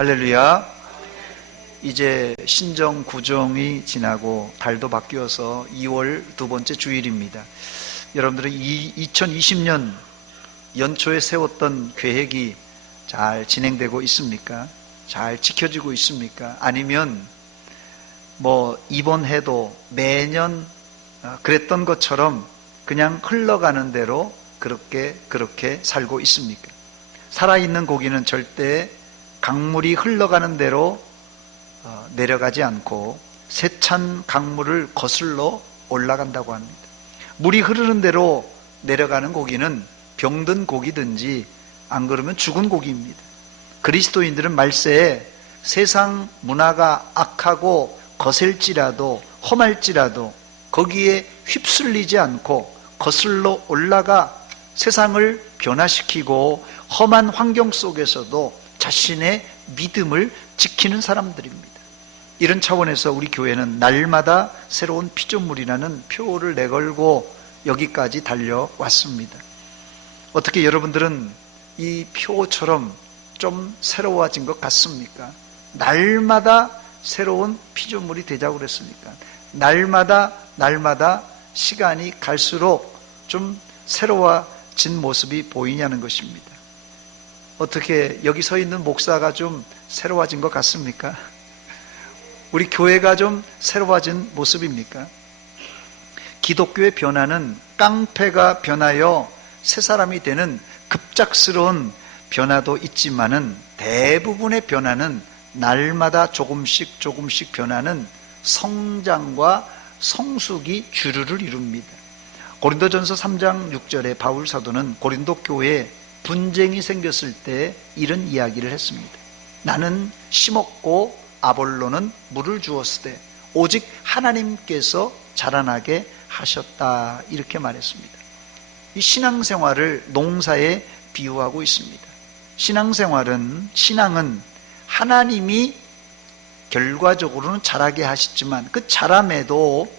할렐루야. 이제 신정 구정이 지나고 달도 바뀌어서 2월 두 번째 주일입니다. 여러분들은 2020년 연초에 세웠던 계획이 잘 진행되고 있습니까? 잘 지켜지고 있습니까? 아니면 이번 해도 매년 그랬던 것처럼 그냥 흘러가는 대로 그렇게 살고 있습니까? 살아있는 고기는 절대 강물이 흘러가는 대로 내려가지 않고 세찬 강물을 거슬러 올라간다고 합니다. 물이 흐르는 대로 내려가는 고기는 병든 고기든지 안 그러면 죽은 고기입니다. 그리스도인들은 말세에 세상 문화가 악하고 거셀지라도 험할지라도 거기에 휩쓸리지 않고 거슬러 올라가 세상을 변화시키고 험한 환경 속에서도 자신의 믿음을 지키는 사람들입니다. 이런 차원에서 우리 교회는 날마다 새로운 피조물이라는 표를 내걸고 여기까지 달려왔습니다. 어떻게 여러분들은 이 표처럼 좀 새로워진 것 같습니까? 날마다 새로운 피조물이 되자고 그랬으니까 날마다 시간이 갈수록 좀 새로워진 모습이 보이냐는 것입니다. 어떻게 여기 서 있는 목사가 좀 새로워진 것 같습니까? 우리 교회가 좀 새로워진 모습입니까? 기독교의 변화는 깡패가 변하여 새 사람이 되는 급작스러운 변화도 있지만은 대부분의 변화는 날마다 조금씩 변하는 성장과 성숙이 주류를 이룹니다. 고린도전서 3장 6절에 바울 사도는 고린도 교회에 분쟁이 생겼을 때 이런 이야기를 했습니다. 나는 심었고 아볼로는 물을 주었으되 오직 하나님께서 자라나게 하셨다, 이렇게 말했습니다. 이 신앙생활을 농사에 비유하고 있습니다. 신앙은 하나님이 결과적으로는 자라게 하시지만 그 자람에도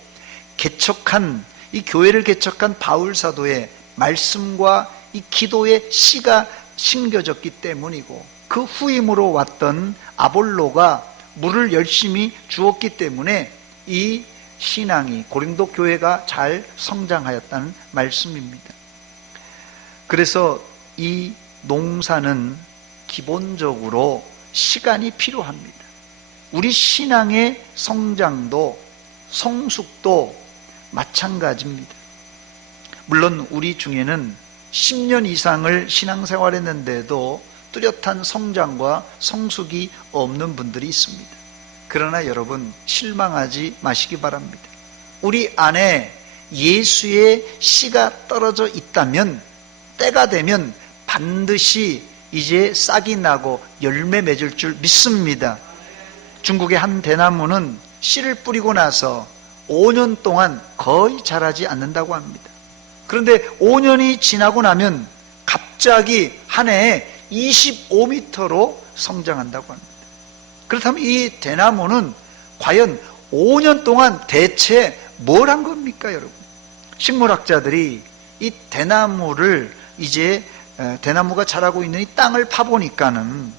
이 교회를 개척한 바울 사도의 말씀과 이 기도의 씨가 심겨졌기 때문이고 그 후임으로 왔던 아볼로가 물을 열심히 주었기 때문에 이 신앙이 고린도 교회가 잘 성장하였다는 말씀입니다. 그래서 이 농사는 기본적으로 시간이 필요합니다. 우리 신앙의 성장도 성숙도 마찬가지입니다. 물론 우리 중에는 10년 이상을 신앙생활했는데도 뚜렷한 성장과 성숙이 없는 분들이 있습니다. 그러나 여러분, 실망하지 마시기 바랍니다. 우리 안에 예수의 씨가 떨어져 있다면 때가 되면 반드시 이제 싹이 나고 열매 맺을 줄 믿습니다. 중국의 한 대나무는 씨를 뿌리고 나서 5년 동안 거의 자라지 않는다고 합니다. 그런데 5년이 지나고 나면 갑자기 한 해에 25m로 성장한다고 합니다. 그렇다면 이 대나무는 과연 5년 동안 대체 뭘 한 겁니까, 여러분? 식물학자들이 이 대나무를 대나무가 자라고 있는 이 땅을 파보니까는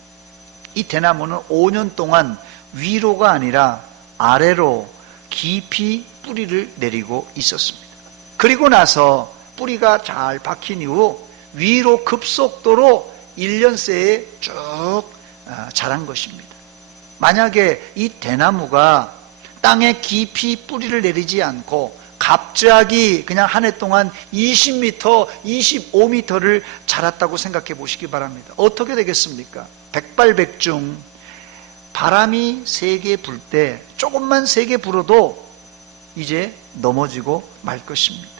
이 대나무는 5년 동안 위로가 아니라 아래로 깊이 뿌리를 내리고 있었습니다. 그리고 나서 뿌리가 잘 박힌 이후 위로 급속도로 1년 새에 쭉 자란 것입니다. 만약에 이 대나무가 땅에 깊이 뿌리를 내리지 않고 갑자기 그냥 한 해 동안 20m, 25m를 자랐다고 생각해 보시기 바랍니다. 어떻게 되겠습니까? 백발백중 바람이 세게 불 때 조금만 세게 불어도 이제 넘어지고 말 것입니다.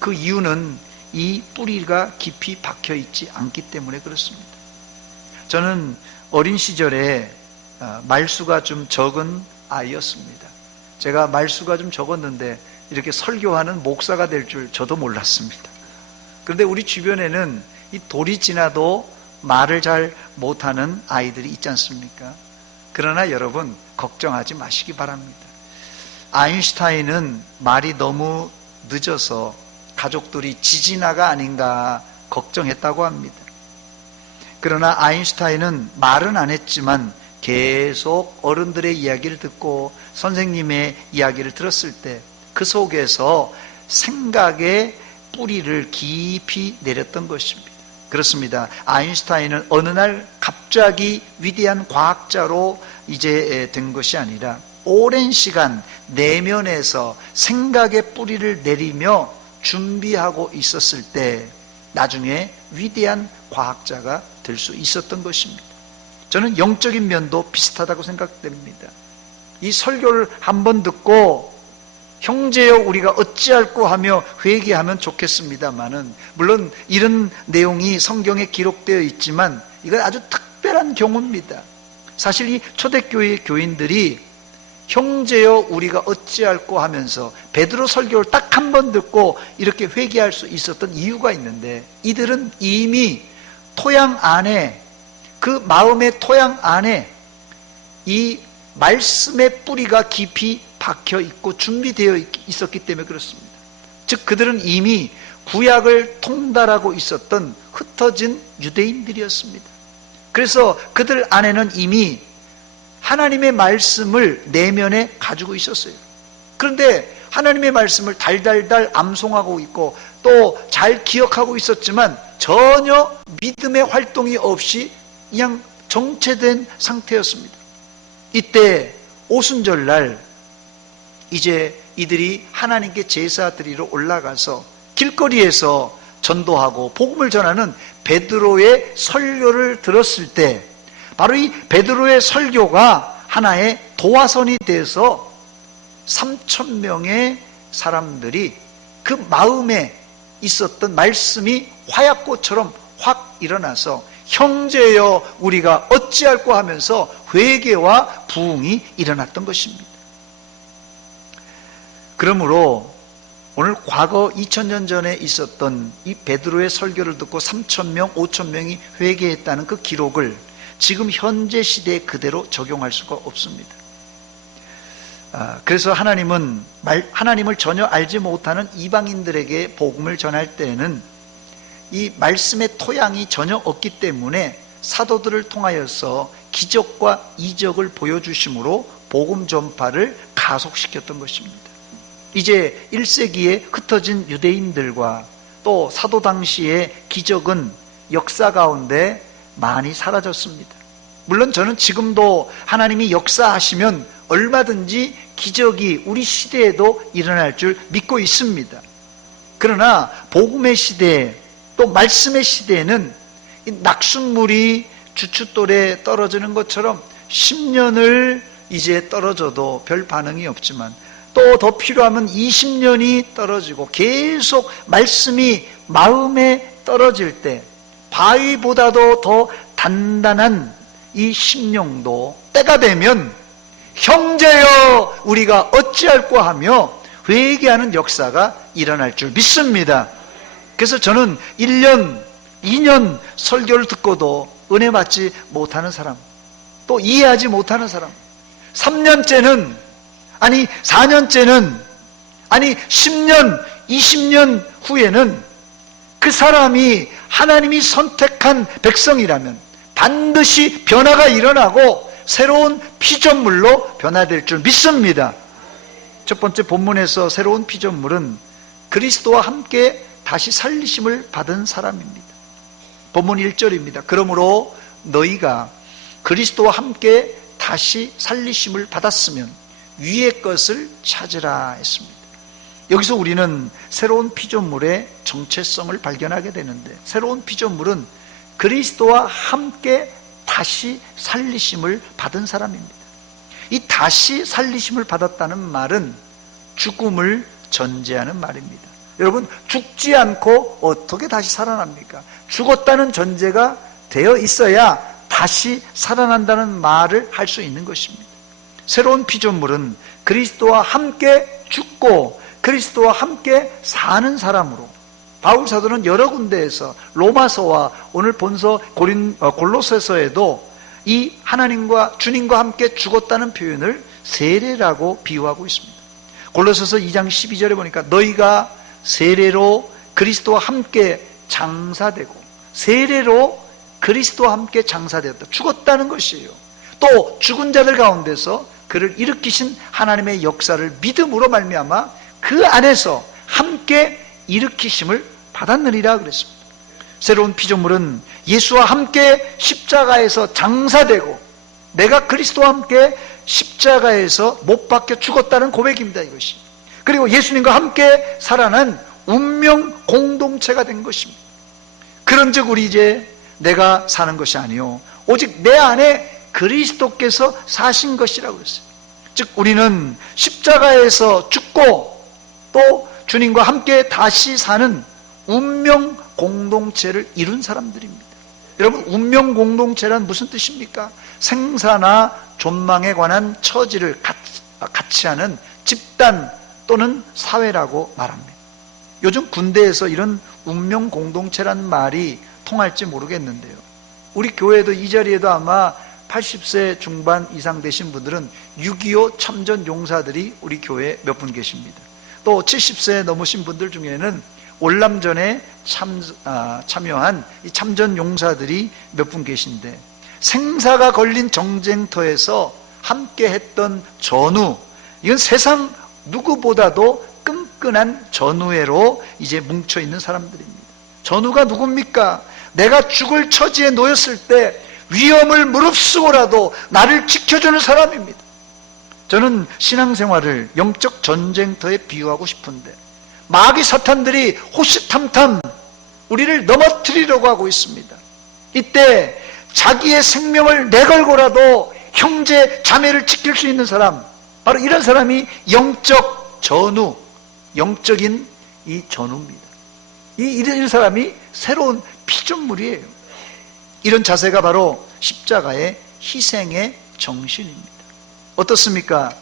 그 이유는 이 뿌리가 깊이 박혀 있지 않기 때문에 그렇습니다. 저는 어린 시절에 말수가 좀 적은 아이였습니다. 제가 말수가 좀 적었는데 이렇게 설교하는 목사가 될 줄 저도 몰랐습니다. 그런데 우리 주변에는 이 돌이 지나도 말을 잘 못하는 아이들이 있지 않습니까? 그러나 여러분, 걱정하지 마시기 바랍니다. 아인슈타인은 말이 너무 늦어서 가족들이 지진아가 아닌가 걱정했다고 합니다. 그러나 아인슈타인은 말은 안 했지만 계속 어른들의 이야기를 듣고 선생님의 이야기를 들었을 때 그 속에서 생각의 뿌리를 깊이 내렸던 것입니다. 그렇습니다. 아인슈타인은 어느 날 갑자기 위대한 과학자로 이제 된 것이 아니라 오랜 시간 내면에서 생각의 뿌리를 내리며 준비하고 있었을 때 나중에 위대한 과학자가 될 수 있었던 것입니다. 저는 영적인 면도 비슷하다고 생각됩니다. 이 설교를 한번 듣고 형제여 우리가 어찌할꼬 하며 회개하면 좋겠습니다마는, 물론 이런 내용이 성경에 기록되어 있지만 이건 아주 특별한 경우입니다. 사실 이 초대교회 교인들이 형제여 우리가 어찌할꼬 하면서 베드로 설교를 딱 한 번 듣고 이렇게 회개할 수 있었던 이유가 있는데, 이들은 이미 토양 안에, 그 마음의 토양 안에 이 말씀의 뿌리가 깊이 박혀 있고 준비되어 있었기 때문에 그렇습니다. 즉 그들은 이미 구약을 통달하고 있었던 흩어진 유대인들이었습니다. 그래서 그들 안에는 이미 하나님의 말씀을 내면에 가지고 있었어요. 그런데 하나님의 말씀을 달달달 암송하고 있고 또 잘 기억하고 있었지만 전혀 믿음의 활동이 없이 그냥 정체된 상태였습니다. 이때 오순절날 이제 이들이 하나님께 제사 드리러 올라가서 길거리에서 전도하고 복음을 전하는 베드로의 설교를 들었을 때, 바로 이 베드로의 설교가 하나의 도화선이 돼서 3,000명의 사람들이 그 마음에 있었던 말씀이 화약꽃처럼 확 일어나서 형제여 우리가 어찌할꼬 하면서 회개와 부흥이 일어났던 것입니다. 그러므로 오늘 과거 2000년 전에 있었던 이 베드로의 설교를 듣고 3,000명, 5,000명이 회개했다는 그 기록을 지금 현재 시대에 그대로 적용할 수가 없습니다. 그래서 하나님을 전혀 알지 못하는 이방인들에게 복음을 전할 때에는 이 말씀의 토양이 전혀 없기 때문에 사도들을 통하여서 기적과 이적을 보여주심으로 복음 전파를 가속시켰던 것입니다. 이제 1세기에 흩어진 유대인들과 또 사도 당시의 기적은 역사 가운데 많이 사라졌습니다. 물론 저는 지금도 하나님이 역사하시면 얼마든지 기적이 우리 시대에도 일어날 줄 믿고 있습니다. 그러나 복음의 시대, 또 말씀의 시대에는 낙숫물이 주춧돌에 떨어지는 것처럼 10년을 이제 떨어져도 별 반응이 없지만, 또 더 필요하면 20년이 떨어지고 계속 말씀이 마음에 떨어질 때 바위보다도 더 단단한 이 심령도 때가 되면 형제여 우리가 어찌할꼬 하며 회개하는 역사가 일어날 줄 믿습니다. 그래서 저는 1년, 2년 설교를 듣고도 은혜 받지 못하는 사람, 또 이해하지 못하는 사람, 3년째는, 아니 4년째는, 아니 10년, 20년 후에는 그 사람이 하나님이 선택한 백성이라면 반드시 변화가 일어나고 새로운 피조물로 변화될 줄 믿습니다. 첫 번째 본문에서 새로운 피조물은 그리스도와 함께 다시 살리심을 받은 사람입니다. 본문 1절입니다. 그러므로 너희가 그리스도와 함께 다시 살리심을 받았으면 위의 것을 찾으라 했습니다. 여기서 우리는 새로운 피조물의 정체성을 발견하게 되는데, 새로운 피조물은 그리스도와 함께 다시 살리심을 받은 사람입니다. 이 다시 살리심을 받았다는 말은 죽음을 전제하는 말입니다. 여러분, 죽지 않고 어떻게 다시 살아납니까? 죽었다는 전제가 되어 있어야 다시 살아난다는 말을 할 수 있는 것입니다. 새로운 피조물은 그리스도와 함께 죽고 그리스도와 함께 사는 사람으로, 바울 사도는 여러 군데에서 로마서와 오늘 본서 골로새서에도 이 하나님과 주님과 함께 죽었다는 표현을 세례라고 비유하고 있습니다. 골로새서 2장 12절에 보니까 너희가 세례로 그리스도와 함께 장사되고 세례로 그리스도와 함께 장사되었다. 죽었다는 것이에요. 또 죽은 자들 가운데서 그를 일으키신 하나님의 역사를 믿음으로 말미암아 그 안에서 함께 일으키심을 받았느니라 그랬습니다. 새로운 피조물은 예수와 함께 십자가에서 장사되고 내가 그리스도와 함께 십자가에서 못 박혀 죽었다는 고백입니다. 이것이. 그리고 예수님과 함께 살아난 운명 공동체가 된 것입니다. 그런즉 우리 이제 내가 사는 것이 아니요 오직 내 안에 그리스도께서 사신 것이라고 했어요. 즉 우리는 십자가에서 죽고 또 주님과 함께 다시 사는 운명 공동체를 이룬 사람들입니다. 여러분, 운명 공동체란 무슨 뜻입니까? 생사나 존망에 관한 처지를 같이 하는 집단 또는 사회라고 말합니다. 요즘 군대에서 이런 운명 공동체란 말이 통할지 모르겠는데요, 우리 교회도 이 자리에도 아마 80세 중반 이상 되신 분들은 6.25 참전 용사들이 우리 교회에 몇 분 계십니다. 또 70세 넘으신 분들 중에는 월남전에 참여한 이 참전 용사들이 몇 분 계신데, 생사가 걸린 정쟁터에서 함께 했던 전우, 이건 세상 누구보다도 끈끈한 전우애로 이제 뭉쳐있는 사람들입니다. 전우가 누굽니까? 내가 죽을 처지에 놓였을 때 위험을 무릅쓰고라도 나를 지켜주는 사람입니다. 저는 신앙생활을 영적 전쟁터에 비유하고 싶은데, 마귀 사탄들이 호시탐탐 우리를 넘어뜨리려고 하고 있습니다. 이때 자기의 생명을 내걸고라도 형제 자매를 지킬 수 있는 사람, 바로 이런 사람이 영적 전우, 영적인 이 전우입니다. 이런 사람이 새로운 피조물이에요. 이런 자세가 바로 십자가의 희생의 정신입니다. 어떻습니까?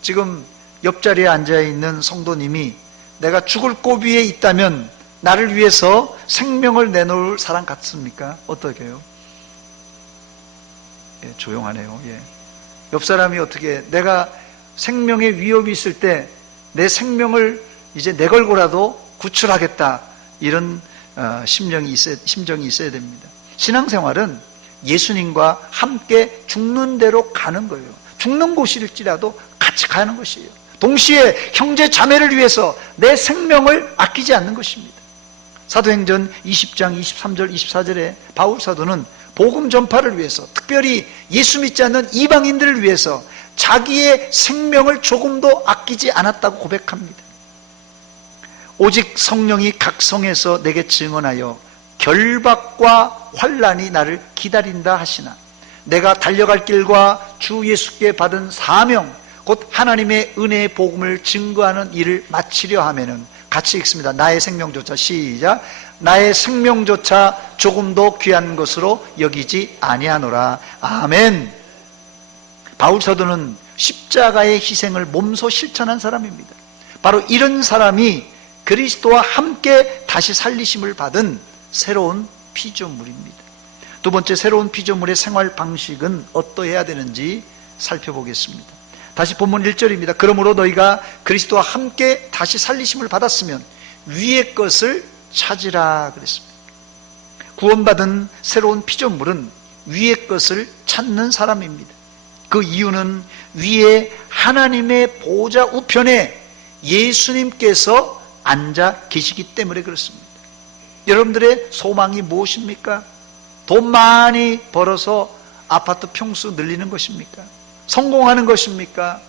지금 옆자리에 앉아있는 성도님이 내가 죽을 고비에 있다면 나를 위해서 생명을 내놓을 사람 같습니까? 어떻게 해요? 예, 조용하네요. 예. 옆 사람이 어떻게, 내가 생명의 위협이 있을 때 내 생명을 이제 내걸고라도 구출하겠다, 이런 심정이 있어야 됩니다. 신앙생활은 예수님과 함께 죽는 대로 가는 거예요. 죽는 곳일지라도 같이 가는 것이에요. 동시에 형제 자매를 위해서 내 생명을 아끼지 않는 것입니다. 사도행전 20장 23절 24절에 바울 사도는 복음 전파를 위해서, 특별히 예수 믿지 않는 이방인들을 위해서 자기의 생명을 조금도 아끼지 않았다고 고백합니다. 오직 성령이 각성해서 내게 증언하여 결박과 환난이 나를 기다린다 하시나, 내가 달려갈 길과 주 예수께 받은 사명, 곧 하나님의 은혜의 복음을 증거하는 일을 마치려 하면은, 같이 읽습니다. 나의 생명조차, 시작, 나의 생명조차 조금도 귀한 것으로 여기지 아니하노라. 아멘. 바울 사도는 십자가의 희생을 몸소 실천한 사람입니다. 바로 이런 사람이 그리스도와 함께 다시 살리심을 받은 새로운 피조물입니다. 두 번째, 새로운 피조물의 생활 방식은 어떠해야 되는지 살펴보겠습니다. 다시 본문 1절입니다. 그러므로 너희가 그리스도와 함께 다시 살리심을 받았으면 위의 것을 찾으라 그랬습니다. 구원받은 새로운 피조물은 위의 것을 찾는 사람입니다. 그 이유는 위에 하나님의 보좌 우편에 예수님께서 앉아 계시기 때문에 그렇습니다. 여러분들의 소망이 무엇입니까? 돈 많이 벌어서 아파트 평수 늘리는 것입니까? 성공하는 것입니까?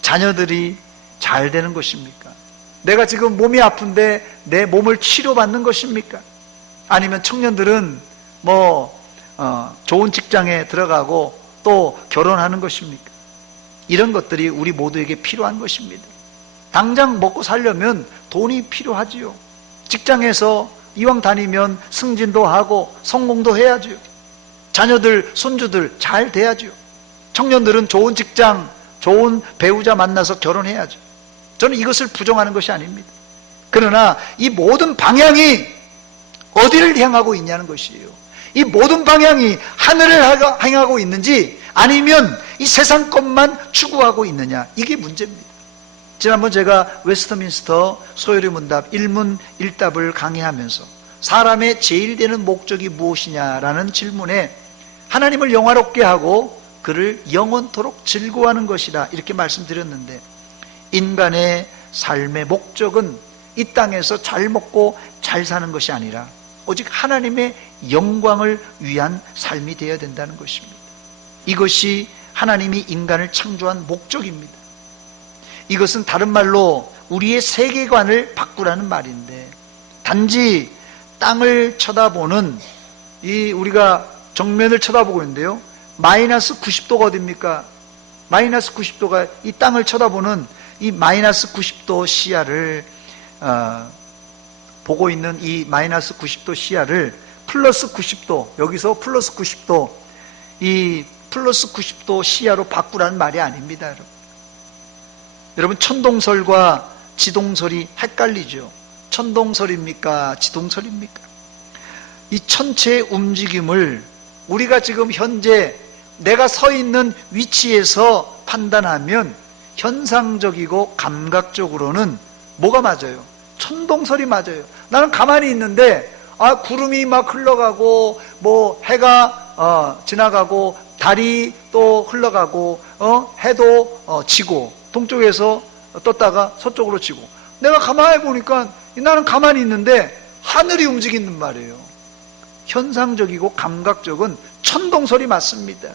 자녀들이 잘 되는 것입니까? 내가 지금 몸이 아픈데 내 몸을 치료받는 것입니까? 아니면 청년들은 좋은 직장에 들어가고 또 결혼하는 것입니까? 이런 것들이 우리 모두에게 필요한 것입니다. 당장 먹고 살려면 돈이 필요하지요. 직장에서 이왕 다니면 승진도 하고 성공도 해야죠. 자녀들, 손주들 잘 돼야죠. 청년들은 좋은 직장, 좋은 배우자 만나서 결혼해야죠. 저는 이것을 부정하는 것이 아닙니다. 그러나 이 모든 방향이 어디를 향하고 있냐는 것이에요. 이 모든 방향이 하늘을 향하고 있는지 아니면 이 세상 것만 추구하고 있느냐, 이게 문제입니다. 지난번 제가 웨스트민스터 소요리 문답 1문 1답을 강의하면서 사람의 제일 되는 목적이 무엇이냐라는 질문에 하나님을 영화롭게 하고 그를 영원토록 즐거워하는 것이라 이렇게 말씀드렸는데, 인간의 삶의 목적은 이 땅에서 잘 먹고 잘 사는 것이 아니라 오직 하나님의 영광을 위한 삶이 되어야 된다는 것입니다. 이것이 하나님이 인간을 창조한 목적입니다. 이것은 다른 말로 우리의 세계관을 바꾸라는 말인데, 단지 땅을 쳐다보는 우리가 정면을 쳐다보고 있는데요, 마이너스 90도가 어딥니까? 마이너스 90도가 이 땅을 쳐다보는 이 마이너스 90도 시야를 보고 있는 이 마이너스 90도 시야를 플러스 90도, 여기서 플러스 90도, 이 플러스 90도 시야로 바꾸라는 말이 아닙니다. 여러분, 천동설과 지동설이 헷갈리죠. 천동설입니까? 지동설입니까? 이 천체의 움직임을 우리가 지금 현재 내가 서 있는 위치에서 판단하면 현상적이고 감각적으로는 뭐가 맞아요? 천동설이 맞아요. 나는 가만히 있는데 구름이 막 흘러가고 해가 지나가고 달이 또 흘러가고 해도 지고 동쪽에서 떴다가 서쪽으로 지고, 내가 가만히 보니까 나는 가만히 있는데 하늘이 움직이는 말이에요. 현상적이고 감각적은 천동설이 맞습니다.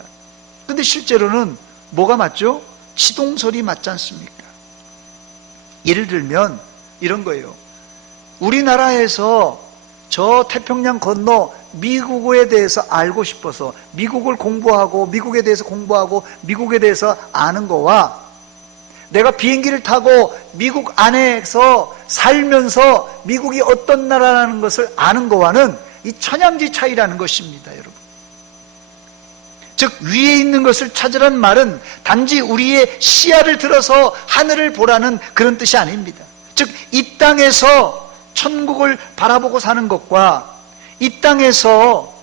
근데 실제로는 뭐가 맞죠? 지동설이 맞지 않습니까? 예를 들면 이런 거예요. 우리나라에서 저 태평양 건너 미국에 대해서 알고 싶어서 미국을 공부하고 미국에 대해서 공부하고 미국에 대해서 아는 거와, 내가 비행기를 타고 미국 안에서 살면서 미국이 어떤 나라라는 것을 아는 거와는 이 천양지 차이라는 것입니다, 여러분. 즉, 위에 있는 것을 찾으라는 말은 단지 우리의 시야를 들어서 하늘을 보라는 그런 뜻이 아닙니다. 즉, 이 땅에서 천국을 바라보고 사는 것과 이 땅에서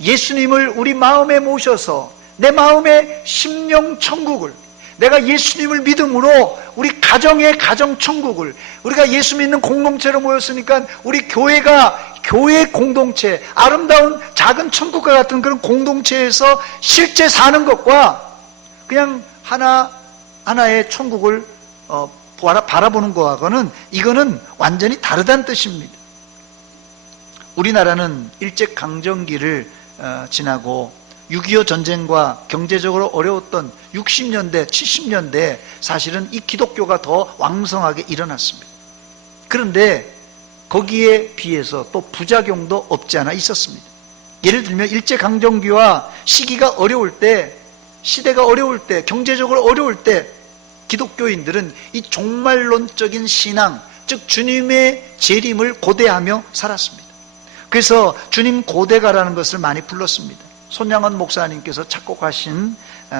예수님을 우리 마음에 모셔서 내 마음의 심령 천국을, 내가 예수님을 믿음으로 우리 가정의 가정 천국을, 우리가 예수 믿는 공동체로 모였으니까 우리 교회가 교회 공동체, 아름다운 작은 천국과 같은 그런 공동체에서 실제 사는 것과 그냥 하나의 천국을 바라보는 거하고는 이거는 완전히 다르다는 뜻입니다. 우리나라는 일제강점기를 지나고 6.25 전쟁과 경제적으로 어려웠던 60년대, 70년대 사실은 이 기독교가 더 왕성하게 일어났습니다. 그런데 거기에 비해서 또 부작용도 없지 않아 있었습니다. 예를 들면 일제강점기와 시기가 어려울 때, 시대가 어려울 때, 경제적으로 어려울 때 기독교인들은 이 종말론적인 신앙, 즉 주님의 재림을 고대하며 살았습니다. 그래서 주님 고대가라는 것을 많이 불렀습니다. 손양원 목사님께서 작곡하신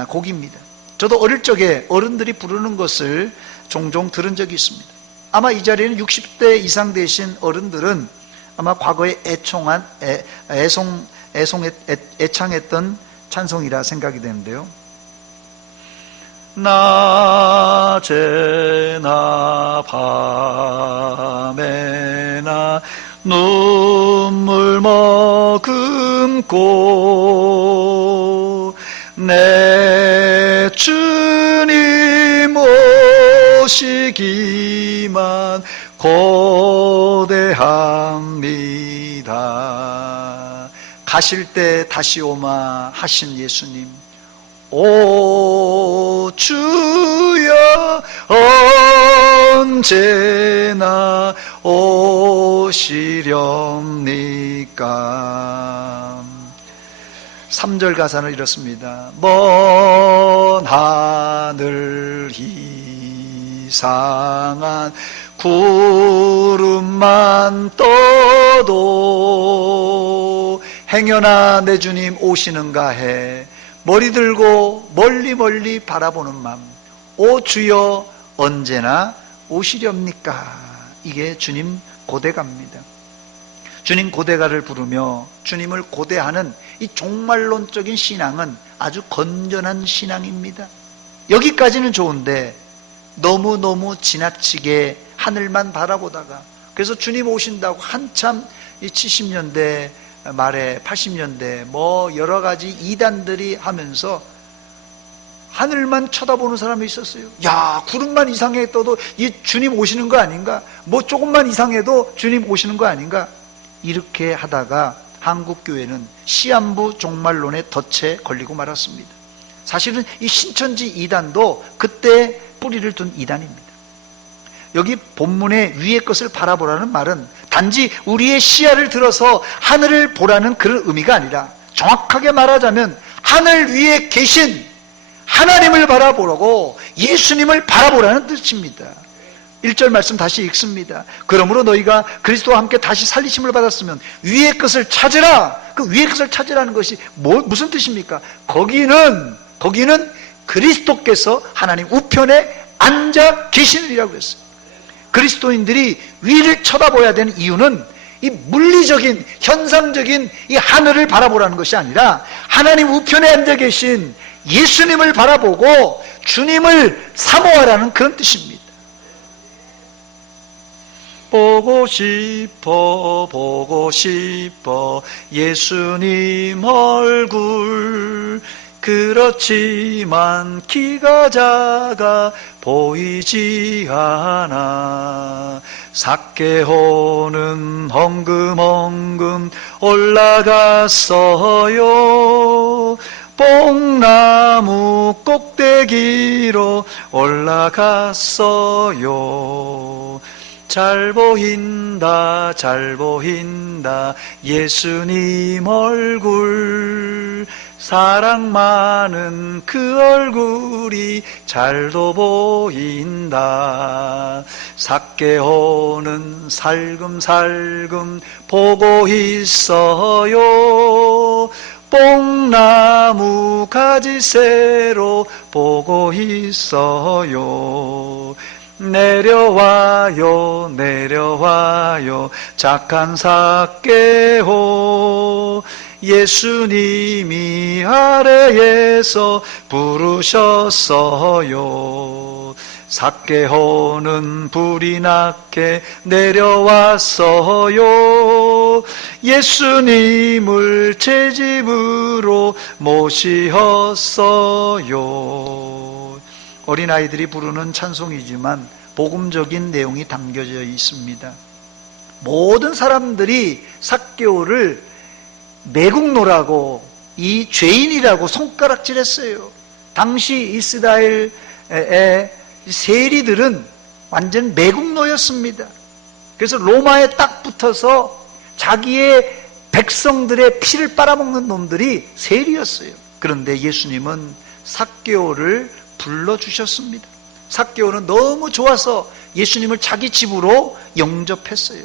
곡입니다. 저도 어릴 적에 어른들이 부르는 것을 종종 들은 적이 있습니다. 아마 이 자리에는 60대 이상 되신 어른들은 아마 과거에 애창했던 찬송이라 생각이 되는데요. 낮에나 밤에나 눈물 머금고 내 주님 오시기만 고대합니다. 가실 때 다시 오마 하신 예수님, 오 주여 언제나 오시렵니까? 3절 가사는 이렇습니다. 먼 하늘 이상한 구름만 떠도 행여나 내 주님 오시는가 해 머리 들고 멀리 멀리 바라보는 마음, 오 주여 언제나 오시렵니까? 이게 주님 고대가입니다. 주님 고대가를 부르며 주님을 고대하는 이 종말론적인 신앙은 아주 건전한 신앙입니다. 여기까지는 좋은데 너무너무 지나치게 하늘만 바라보다가, 그래서 주님 오신다고 한참 이 70년대 말에 80년대 뭐 여러 가지 이단들이 하면서 하늘만 쳐다보는 사람이 있었어요. 야, 구름만 이상하게 떠도 이 주님 오시는 거 아닌가? 뭐 조금만 이상해도 주님 오시는 거 아닌가? 이렇게 하다가 한국교회는 시한부 종말론의 덫에 걸리고 말았습니다. 사실은 이 신천지 이단도 그때 뿌리를 둔 이단입니다. 여기 본문의 위의 것을 바라보라는 말은 단지 우리의 시야를 들어서 하늘을 보라는 그런 의미가 아니라, 정확하게 말하자면 하늘 위에 계신 하나님을 바라보라고, 예수님을 바라보라는 뜻입니다. 1절 말씀 다시 읽습니다. 그러므로 너희가 그리스도와 함께 다시 살리심을 받았으면 위의 것을 찾으라. 그 위의 것을 찾으라는 것이 무슨 뜻입니까? 거기는 그리스도께서 하나님 우편에 앉아 계시느니라고 했어요. 그리스도인들이 위를 쳐다봐야 되는 이유는 이 물리적인 현상적인 이 하늘을 바라보라는 것이 아니라 하나님 우편에 앉아 계신 예수님을 바라보고 주님을 사모하라는 그런 뜻입니다. 보고 싶어 예수님 얼굴. 그렇지만 키가 작아 보이지 않아. 삭개오는 헝금헝금 올라갔어요. 뽕나무 꼭대기로 올라갔어요. 잘 보인다 예수님 얼굴. 사랑 많은 그 얼굴이 잘도 보인다. 삭개오는 살금살금 보고 있어요. 뽕나무 가지새로 보고 있어요. 내려와요 착한 삭개오. 예수님이 아래에서 부르셨어요. 삭개오는 불이 나게 내려왔어요. 예수님을 제 집으로 모시었어요. 어린아이들이 부르는 찬송이지만 복음적인 내용이 담겨져 있습니다. 모든 사람들이 삭개오를 매국노라고, 이 죄인이라고 손가락질했어요. 당시 이스라엘의 세리들은 완전 매국노였습니다. 그래서 로마에 딱 붙어서 자기의 백성들의 피를 빨아먹는 놈들이 세리였어요. 그런데 예수님은 삭개오를 불러주셨습니다. 삭개오는 너무 좋아서 예수님을 자기 집으로 영접했어요.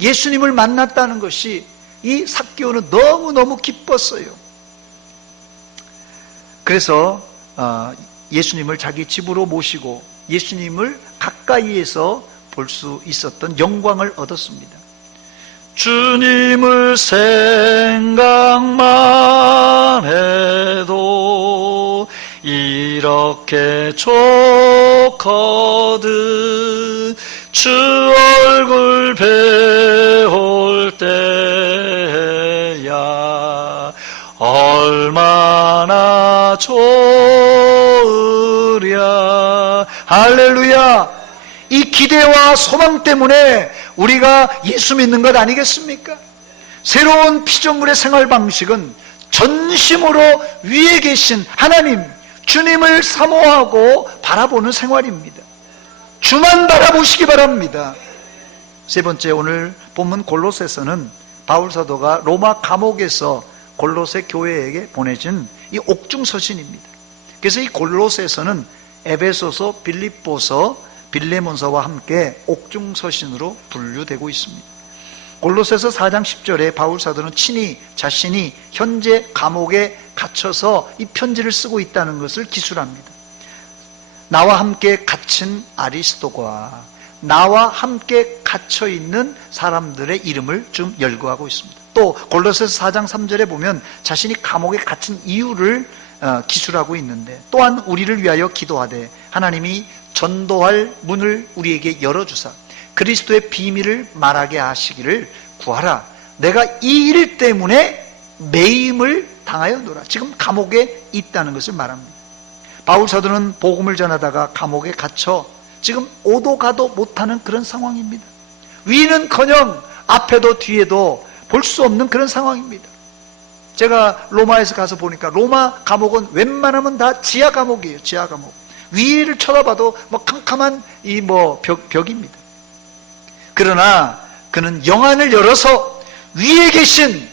예수님을 만났다는 것이 이 삭개오는 너무너무 기뻤어요. 그래서 예수님을 자기 집으로 모시고 예수님을 가까이에서 볼 수 있었던 영광을 얻었습니다. 주님을 생각만 해도 이렇게 좋거든. 주 얼굴 배울 때야 얼마나 좋으랴. 할렐루야. 이 기대와 소망 때문에 우리가 예수 믿는 것 아니겠습니까? 새로운 피조물의 생활 방식은 전심으로 위에 계신 하나님, 주님을 사모하고 바라보는 생활입니다. 주만 바라보시기 바랍니다. 세 번째, 오늘 본문 골로새서는 바울 사도가 로마 감옥에서 골로새 교회에게 보내준 이 옥중서신입니다. 그래서 이 골로새서는 에베소서, 빌립보서, 빌레몬서와 함께 옥중서신으로 분류되고 있습니다. 골로새서 4장 10절에 바울 사도는 친히 자신이 현재 감옥에 갇혀서 이 편지를 쓰고 있다는 것을 기술합니다. 나와 함께 갇힌 아리스도과 나와 함께 갇혀있는 사람들의 이름을 좀 열거하고 있습니다. 또 골로새서 4장 3절에 보면 자신이 감옥에 갇힌 이유를 기술하고 있는데, 또한 우리를 위하여 기도하되 하나님이 전도할 문을 우리에게 열어주사 그리스도의 비밀을 말하게 하시기를 구하라. 내가 이 일 때문에 매임을 당하였노라. 지금 감옥에 있다는 것을 말합니다. 바울 사도는 복음을 전하다가 감옥에 갇혀 지금 오도 가도 못하는 그런 상황입니다. 위는커녕 앞에도 뒤에도 볼 수 없는 그런 상황입니다. 제가 로마에서 가서 보니까 로마 감옥은 웬만하면 다 지하 감옥이에요. 지하 감옥. 위를 쳐다봐도 캄캄한 벽입니다. 그러나 그는 영안을 열어서 위에 계신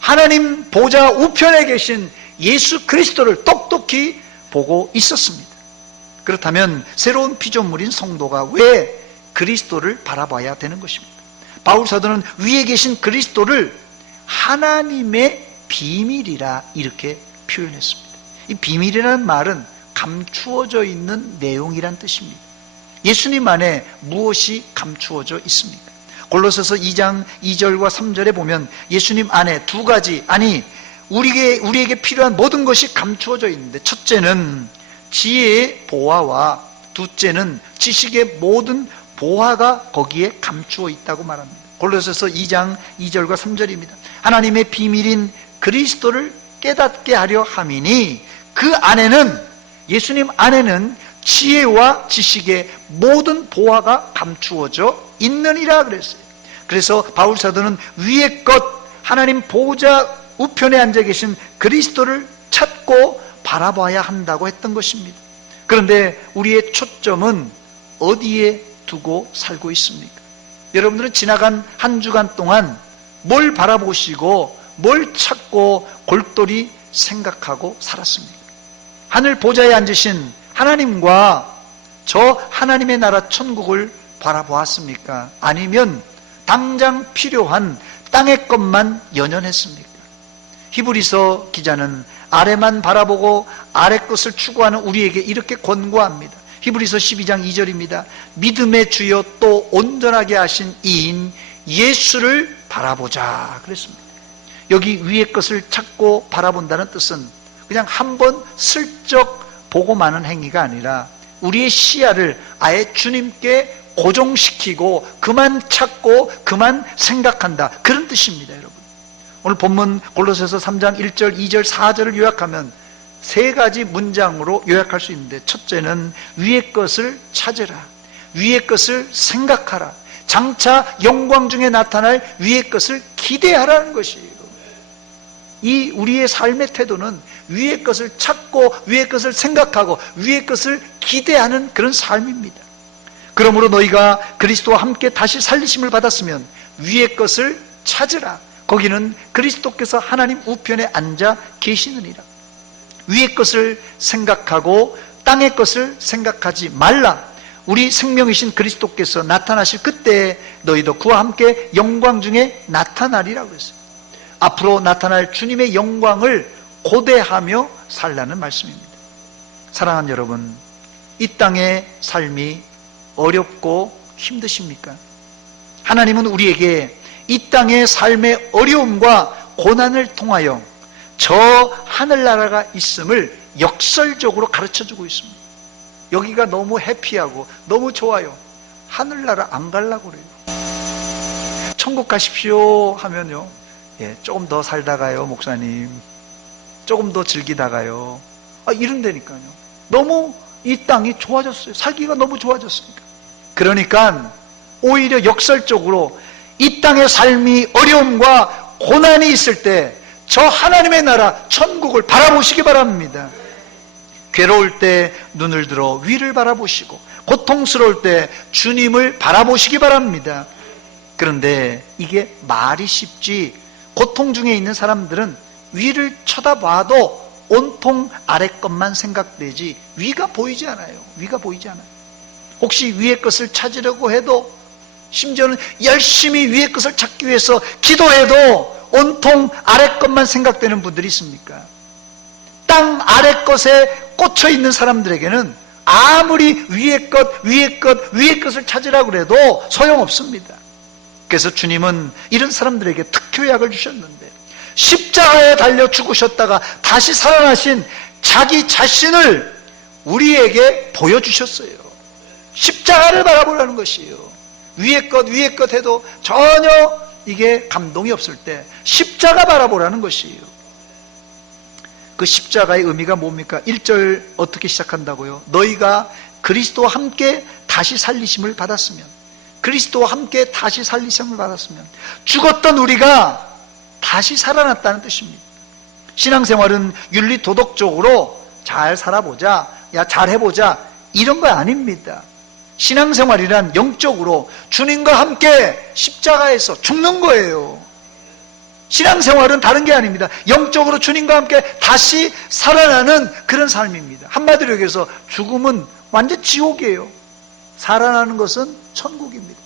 하나님 보좌 우편에 계신 예수 그리스도를 똑똑히 보고 있었습니다. 그렇다면 새로운 피조물인 성도가 왜 그리스도를 바라봐야 되는 것입니다. 바울 사도는 위에 계신 그리스도를 하나님의 비밀이라 이렇게 표현했습니다. 이 비밀이라는 말은 감추어져 있는 내용이란 뜻입니다. 예수님 안에 무엇이 감추어져 있습니까? 골로새서 2장 2절과 3절에 보면 예수님 안에 두 가지, 우리에게 필요한 모든 것이 감추어져 있는데, 첫째는 지혜의 보화와 둘째는 지식의 모든 보화가 거기에 감추어 있다고 말합니다. 골로새서 2장 2절과 3절입니다. 하나님의 비밀인 그리스도를 깨닫게 하려 함이니 그 안에는, 예수님 안에는 지혜와 지식의 모든 보화가 감추어져 있느니라 그랬어요. 그래서 바울 사도는 위의 것, 하나님 보좌 우편에 앉아 계신 그리스도를 찾고 바라봐야 한다고 했던 것입니다. 그런데 우리의 초점은 어디에 두고 살고 있습니까? 여러분들은 지나간 한 주간 동안 뭘 바라보시고 뭘 찾고 골똘히 생각하고 살았습니까? 하늘 보좌에 앉으신 하나님과 저 하나님의 나라 천국을 바라보았습니까? 아니면 당장 필요한 땅의 것만 연연했습니까? 히브리서 기자는 아래만 바라보고 아래 것을 추구하는 우리에게 이렇게 권고합니다. 히브리서 12장 2절입니다. 믿음의 주여 또 온전하게 하신 이인 예수를 바라보자 그랬습니다. 여기 위의 것을 찾고 바라본다는 뜻은 그냥 한번 슬쩍 보고 마는 행위가 아니라 우리의 시야를 아예 주님께 고정시키고 그만 찾고 그만 생각한다, 그런 뜻입니다. 여러분, 오늘 본문 골로새서 3장 1절 2절 4절을 요약하면 세 가지 문장으로 요약할 수 있는데, 첫째는 위의 것을 찾으라, 위의 것을 생각하라, 장차 영광 중에 나타날 위의 것을 기대하라는 것이에요. 이 우리의 삶의 태도는 위의 것을 찾고 위의 것을 생각하고 위의 것을 기대하는 그런 삶입니다. 그러므로 너희가 그리스도와 함께 다시 살리심을 받았으면 위의 것을 찾으라. 거기는 그리스도께서 하나님 우편에 앉아 계시느니라. 위의 것을 생각하고 땅의 것을 생각하지 말라. 우리 생명이신 그리스도께서 나타나실 그때에 너희도 그와 함께 영광 중에 나타나리라고 했어요. 앞으로 나타날 주님의 영광을 고대하며 살라는 말씀입니다. 사랑하는 여러분, 이 땅의 삶이 어렵고 힘드십니까? 하나님은 우리에게 이 땅의 삶의 어려움과 고난을 통하여 저 하늘나라가 있음을 역설적으로 가르쳐주고 있습니다. 여기가 너무 해피하고 너무 좋아요. 하늘나라 안 가려고 그래요. 천국 가십시오 하면요, 조금 더 살다가요, 목사님. 조금 더 즐기다가요. 이런다니까요. 너무 이 땅이 좋아졌어요. 살기가 너무 좋아졌으니까. 그러니까 오히려 역설적으로 이 땅의 삶이 어려움과 고난이 있을 때 저 하나님의 나라 천국을 바라보시기 바랍니다. 괴로울 때 눈을 들어 위를 바라보시고 고통스러울 때 주님을 바라보시기 바랍니다. 그런데 이게 말이 쉽지, 고통 중에 있는 사람들은 위를 쳐다봐도 온통 아래 것만 생각되지 위가 보이지 않아요. 위가 보이지 않아요. 혹시 위의 것을 찾으려고 해도, 심지어는 열심히 위의 것을 찾기 위해서 기도해도 온통 아래 것만 생각되는 분들이 있습니까? 땅 아래 것에 꽂혀 있는 사람들에게는 아무리 위의 것을 찾으라고 해도 소용없습니다. 그래서 주님은 이런 사람들에게 특효약을 주셨는데, 십자가에 달려 죽으셨다가 다시 살아나신 자기 자신을 우리에게 보여주셨어요. 십자가를 바라보라는 것이에요. 위의 것 해도 전혀 이게 감동이 없을 때 십자가 바라보라는 것이에요. 그 십자가의 의미가 뭡니까? 1절 어떻게 시작한다고요? 너희가 그리스도와 함께 다시 살리심을 받았으면, 그리스도와 함께 다시 살리심을 받았으면, 죽었던 우리가 다시 살아났다는 뜻입니다. 신앙생활은 윤리 도덕적으로 잘 살아보자, 야 잘해보자, 이런 거 아닙니다. 신앙생활이란 영적으로 주님과 함께 십자가에서 죽는 거예요. 신앙생활은 다른 게 아닙니다. 영적으로 주님과 함께 다시 살아나는 그런 삶입니다. 한마디로 얘기해서 죽음은 완전 지옥이에요. 살아나는 것은 천국입니다.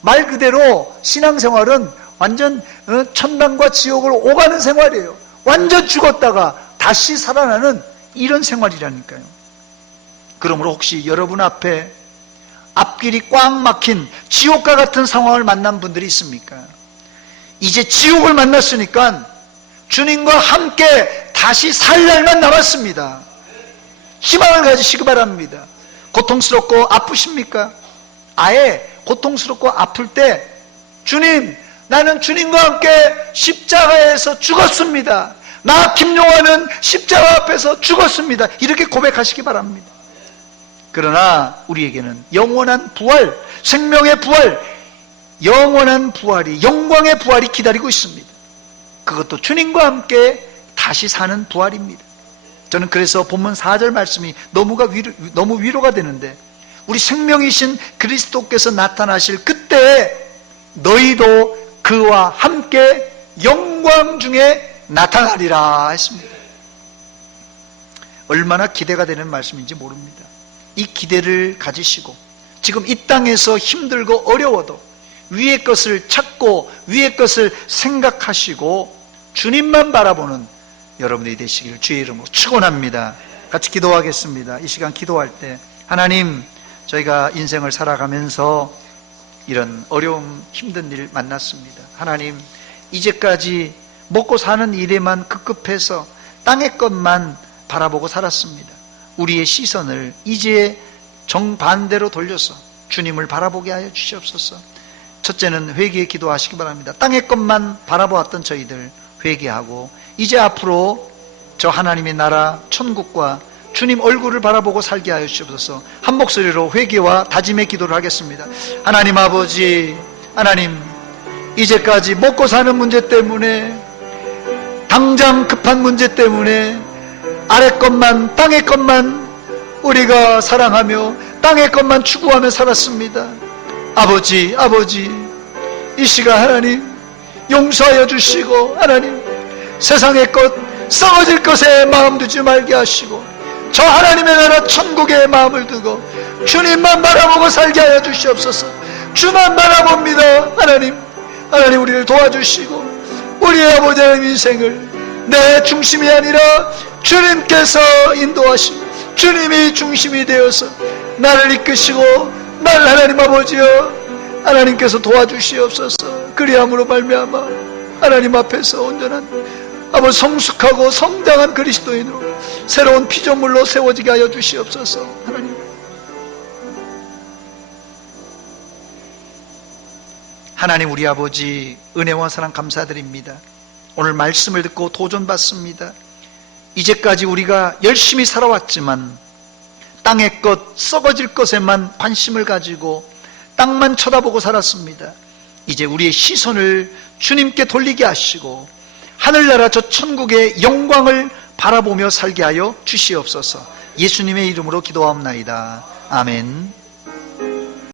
말 그대로 신앙생활은 완전 천당과 지옥을 오가는 생활이에요. 완전 죽었다가 다시 살아나는 이런 생활이라니까요. 그러므로 혹시 여러분 앞에 앞길이 꽉 막힌 지옥과 같은 상황을 만난 분들이 있습니까? 이제 지옥을 만났으니까 주님과 함께 다시 살 날만 남았습니다. 희망을 가지시기 바랍니다. 고통스럽고 아프십니까? 아예 고통스럽고 아플 때 주님, 나는 주님과 함께 십자가에서 죽었습니다. 나 김용환은 십자가 앞에서 죽었습니다. 이렇게 고백하시기 바랍니다. 그러나 우리에게는 영원한 부활, 생명의 부활, 영원한 부활이, 영광의 부활이 기다리고 있습니다. 그것도 주님과 함께 다시 사는 부활입니다. 저는 그래서 본문 4절 말씀이 너무 위로가 되는데, 우리 생명이신 그리스도께서 나타나실 그때 너희도 그와 함께 영광 중에 나타나리라 했습니다. 얼마나 기대가 되는 말씀인지 모릅니다. 이 기대를 가지시고 지금 이 땅에서 힘들고 어려워도 위의 것을 찾고 위의 것을 생각하시고 주님만 바라보는 여러분들이 되시길 주의 이름으로 축원합니다. 같이 기도하겠습니다. 이 시간 기도할 때 하나님, 저희가 인생을 살아가면서 이런 어려움, 힘든 일 만났습니다. 하나님, 이제까지 먹고 사는 일에만 급급해서 땅의 것만 바라보고 살았습니다. 우리의 시선을 이제 정반대로 돌려서 주님을 바라보게 하여 주시옵소서. 첫째는 회개에 기도하시기 바랍니다. 땅의 것만 바라보았던 저희들 회개하고 이제 앞으로 저 하나님의 나라 천국과 주님 얼굴을 바라보고 살게 하여 주시옵소서. 한 목소리로 회개와 다짐의 기도를 하겠습니다. 하나님 아버지, 하나님, 이제까지 먹고 사는 문제 때문에, 당장 급한 문제 때문에 아래 것만, 땅의 것만 우리가 사랑하며 땅의 것만 추구하며 살았습니다. 아버지, 이 시간 하나님 용서하여 주시고, 하나님 세상의 것, 썩어질 것에 마음 두지 말게 하시고 저 하나님의 나라 천국에 마음을 두고 주님만 바라보고 살게 하여 주시옵소서. 주만 바라봅니다. 하나님 우리를 도와주시고 우리의 아버지 하나님 인생을 내 중심이 아니라 주님께서 인도하시고 주님이 중심이 되어서 나를 이끄시고 나를 하나님 아버지여 하나님께서 도와주시옵소서. 그리함으로 말미암아 하나님 앞에서 온전한 아버지 성숙하고 성장한 그리스도인으로 새로운 피조물로 세워지게 하여 주시옵소서. 하나님 우리 아버지 은혜와 사랑 감사드립니다. 오늘 말씀을 듣고 도전받습니다. 이제까지 우리가 열심히 살아왔지만 땅의 것, 썩어질 것에만 관심을 가지고 땅만 쳐다보고 살았습니다. 이제 우리의 시선을 주님께 돌리게 하시고 하늘나라 저 천국의 영광을 바라보며 살게 하여 주시옵소서. 예수님의 이름으로 기도하옵나이다. 아멘.